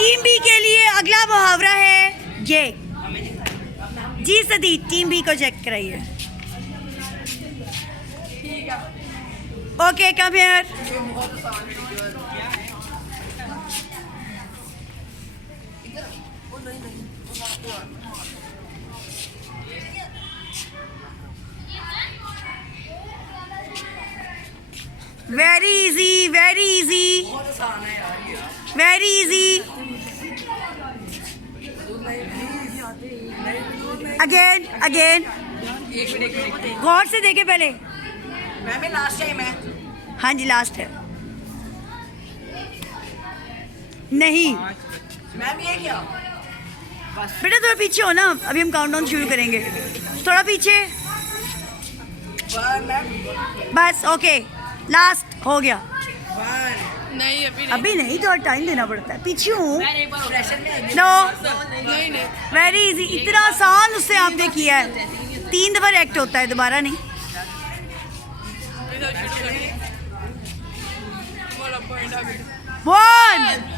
Team B के लिए अगला मुहावरा है ये। जी सदी, टीम बी को चेक कराइए। Okay, come here. Very easy, very easy, very easy. Again again, गौर से देखे पहले। मैं लास्ट टाइम है। हाँ जी, लास्ट है। नहीं मैम ये क्या? बेटा थोड़ा पीछे हो ना, अभी हम काउंटडाउन शुरू करेंगे। थोड़ा पीछे, बस। ओके, लास्ट हो गया। नहीं अभी नहीं, तो टाइम देना पड़ता है। पीछे हूँ। नो, नहीं वेरी इजी। इतना आसान उससे आपने किया है। 3 दफा रिएक्ट होता है, दोबारा नहीं। 1